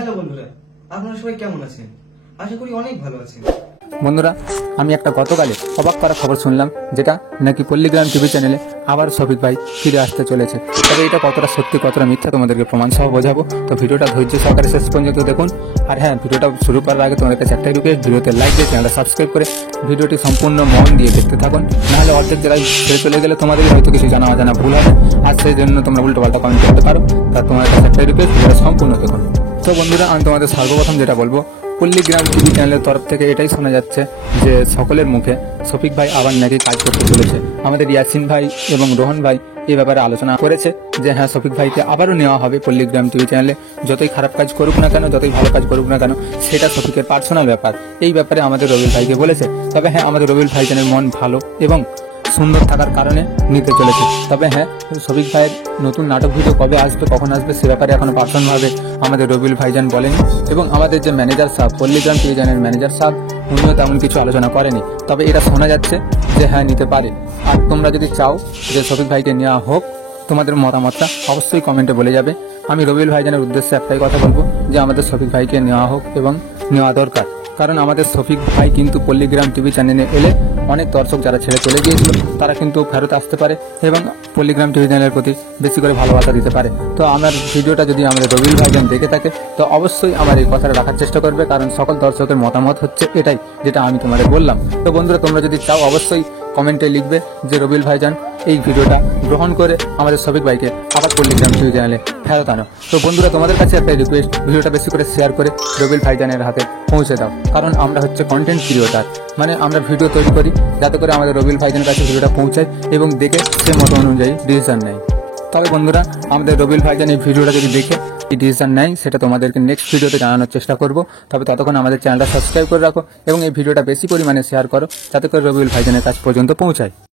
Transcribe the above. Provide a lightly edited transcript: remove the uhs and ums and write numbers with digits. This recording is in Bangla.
হ্যালো বন্ধুরা, আপনারা সবাই কেমন আছেন? আশা করি অনেক ভালো আছেন। বন্ধুরা, আমি একটা গতকালে অবাক করা খবর শুনলাম, যেটা নাকি পল্লীগ্রাম টিভি চ্যানেলে আবার শফিক ভাই ফিরে আসতে চলেছে। তবে এটা কতটা সত্যি কতটা মিথ্যা তোমাদেরকে প্রমাণ সহ বোঝাবো। তো ভিডিওটা ধৈর্য সহকারে শেষ পর্যন্ত দেখুন। আর হ্যাঁ, ভিডিওটা শুরু করার আগে তোমাদের কাছে একটাই রিকোয়েস্ট, ভিডিওতে লাইক দিয়ে চ্যানেলটা সাবস্ক্রাইব করে ভিডিওটি সম্পূর্ণ মন দিয়ে দেখতে থাকুন। নাহলে অর্ধেক জায়গায় ছেড়ে চলে গেলে তোমাদের হয়তো কিছু জানা অজানা ভুল হবে, আর সেই জন্য তোমরা উল্টো পাল্টা কমেন্ট করতে পারো। তার তোমাদের কাছে একটাই রিকোয়েস্ট, ভিডিওটা সম্পূর্ণ দেখুন। তো বন্ধুরা, আমি তোমাদের সর্বপ্রথম যেটা বলবো, পল্লীগ্রাম টিভি চ্যানেলের তরফ থেকে এটাই শোনা যাচ্ছে যে সকলের মুখে শফিক ভাই আবার নাকি কাজ করতে চলেছে। আমাদের ইয়াসিন ভাই এবং রোহন ভাই এই ব্যাপারে আলোচনা করেছে যে হ্যাঁ, শফিক ভাইকে আবারও নেওয়া হবে পল্লীগ্রাম টিভি চ্যানেলে। যতই খারাপ কাজ করুক না কেন, যতই ভালো কাজ করুক না কেন, সেটা শফিকের পার্সোনাল ব্যাপার। এই ব্যাপারে আমাদের রবিউল ভাইকে বলেছে। তবে হ্যাঁ, আমাদের রবিউল ভাইজানের মন ভালো এবং সুন্দর থাকার কারণে নিতে চলেছে। তবে হ্যাঁ, শফিক ভাইয়ের নতুন নাটক ভিডিও কবে আসবে, কখন আসবে, সে ব্যাপারে এখনো পার্সোনালভাবে আমাদের রবিউল ভাইজান বলেনি। এবং আমাদের যে ম্যানেজার সাহেব, পল্লীগ্রাম টিভি চ্যানেলের ম্যানেজার সাহেব, উনিও তেমন কিছু আলোচনা করেনি। তবে এটা শোনা যাচ্ছে যে হ্যাঁ, নিতে পারে। আর তোমরা যদি চাও যে শফিক ভাইকে নেওয়া হোক, তোমাদের মতামতটা অবশ্যই কমেন্টে বলে যাবে। আমি রবিউল ভাইজানের উদ্দেশ্যে একটাই কথা বলবো যে আমাদের শফিক ভাইকে নেওয়া হোক এবং নেওয়া দরকার। কারণ আমাদের শফিক ভাই কিন্তু পল্লীগ্রাম টিভি চ্যানেলে এলে অনেক দর্শক যারা ছেড়ে চলে গিয়েছিল তারা কিন্তু ফেরত আসতে পারে এবং পল্লীগ্রাম টিভি চ্যানেলের প্রতি বেশি করে ভালোবাসা দিতে পারে। তো আমার ভিডিওটা যদি আমাদের রবিউল ভাইজান দেখে থাকে, তো অবশ্যই আমার এই কথাটা রাখার চেষ্টা করবে, কারণ সকল দর্শকের মতামত হচ্ছে এটাই, যেটা আমি তোমাদের বললাম। তো বন্ধুরা, তোমরা যদি চাও অবশ্যই কমেন্টে লিখবে যে রবিউল ভাইজান এই ভিডিওটা গ্রহণ করে আমাদের শফিক ভাইকে আবার পল্লীগ্রাম টিভি চ্যানেলে ফেরত আনো। তো বন্ধুরা, তোমাদের কাছে একটা রিকোয়েস্ট, ভিডিওটা বেশি করে শেয়ার করে রবিউল ভাইজানের হাতে পৌঁছে দাও। কারণ আমরা হচ্ছে কন্টেন্ট ক্রিয়েটর, মানে আমরা ভিডিও তৈরি করি যাতে করে আমাদের রবিউল ভাইজানের কাছে ভিডিওটা পৌঁছায় এবং দেখে সে মতো অনুযায়ী ডিসিশন নেয়। তবে বন্ধুরা, আমাদের রবিউল ভাইজান এই ভিডিওটা যদি দেখে এই ডিসিশন নেয়, সেটা তোমাদেরকে নেক্সট ভিডিওতে জানানোর চেষ্টা করব। তবে ততক্ষণ আমাদের চ্যানেলটা সাবস্ক্রাইব করে রাখো এবং এই ভিডিওটা বেশি পরিমাণে শেয়ার করো যাতে করে রবিউল ভাইজানের কাছ পর্যন্ত পৌঁছায়।